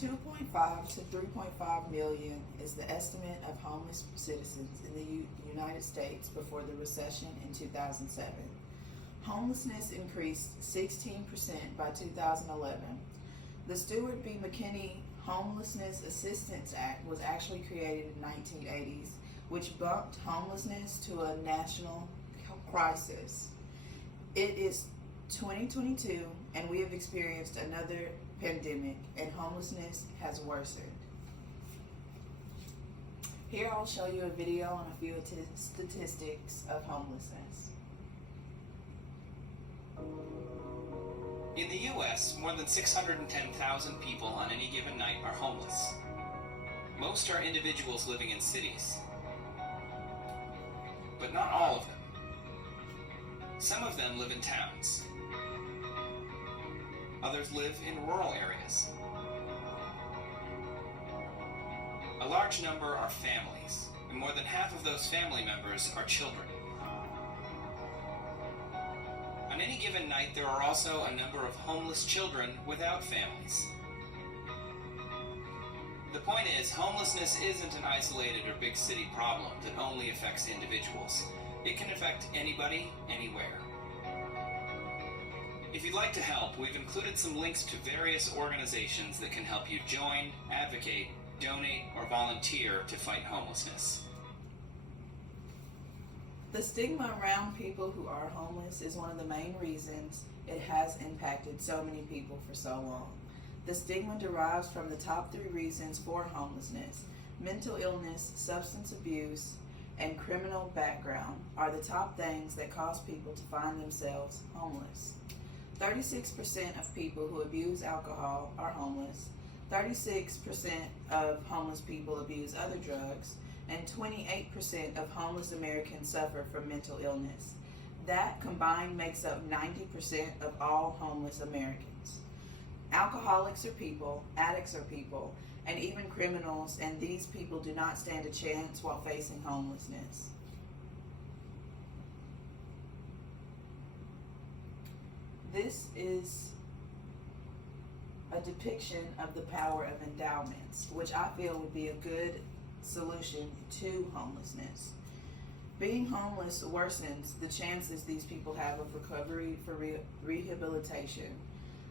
2.5 to 3.5 million is the estimate of homeless citizens in the United States before the recession in 2007. Homelessness increased 16% by 2011. The Stewart B. McKinney Homelessness Assistance Act was actually created in the 1980s, which bumped homelessness to a national crisis. It is 2022, and we have experienced another pandemic, and homelessness has worsened. Here I'll show you a video on a few statistics of homelessness. In the U.S., more than 610,000 people on any given night are homeless. Most are individuals living in cities, but not all of them. Some of them live in towns. Others live in rural areas. A large number are families, and more than half of those family members are children. On any given night, there are also a number of homeless children without families. The point is, homelessness isn't an isolated or big city problem that only affects individuals. It can affect anybody, anywhere. If you'd like to help, we've included some links to various organizations that can help you join, advocate, donate, or volunteer to fight homelessness. The stigma around people who are homeless is one of the main reasons it has impacted so many people for so long. The stigma derives from the top 3 reasons for homelessness. Mental illness, substance abuse, and criminal background are the top things that cause people to find themselves homeless. 36% of people who abuse alcohol are homeless. 36% of homeless people abuse other drugs, and 28% of homeless Americans suffer from mental illness. That combined makes up 90% of all homeless Americans. Alcoholics are people, addicts are people, and even criminals, and these people do not stand a chance while facing homelessness. This is a depiction of the power of endowments, which I feel would be a good solution to homelessness. Being homeless worsens the chances these people have of recovery for rehabilitation.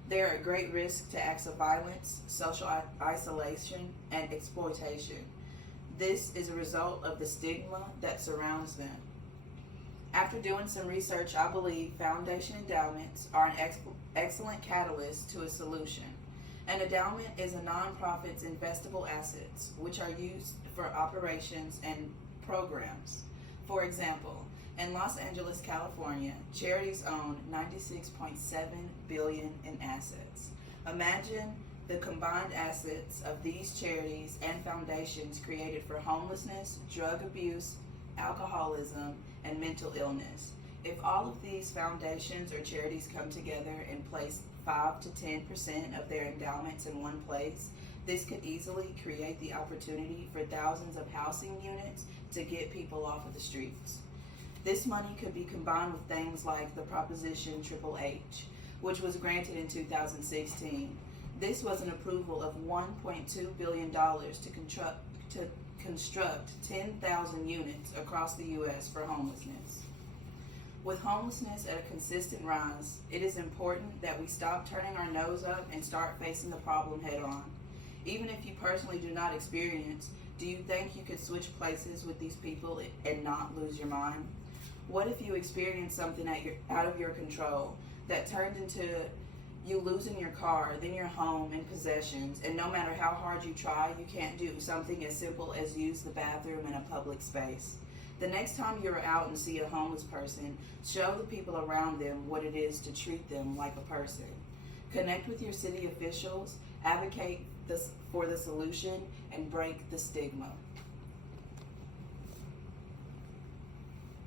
They're at great risk to acts of violence, social isolation, and exploitation. This is a result of the stigma that surrounds them. After doing some research, I believe foundation endowments are an excellent catalyst to a solution. An endowment is a nonprofit's investable assets, which are used for operations and programs. For example, in Los Angeles, California, charities own $96.7 billion in assets. Imagine the combined assets of these charities and foundations created for homelessness, drug abuse, alcoholism, and mental illness. If all of these foundations or charities come together and place 5 to 10% of their endowments in one place, this could easily create the opportunity for thousands of housing units to get people off of the streets. This money could be combined with things like the Proposition Triple H, which was granted in 2016. This was an approval of $1.2 billion to construct 10,000 units across the U.S. for homelessness. With homelessness at a consistent rise, it is important that we stop turning our nose up and start facing the problem head on. Even if you personally do not experience, do you think you could switch places with these people and not lose your mind? What if you experienced something out of your control that turned into you losing your car, then your home and possessions, and no matter how hard you try, you can't do something as simple as use the bathroom in a public space? The next time you're out and see a homeless person, show the people around them what it is to treat them like a person. Connect with your city officials, advocate for the solution, and break the stigma.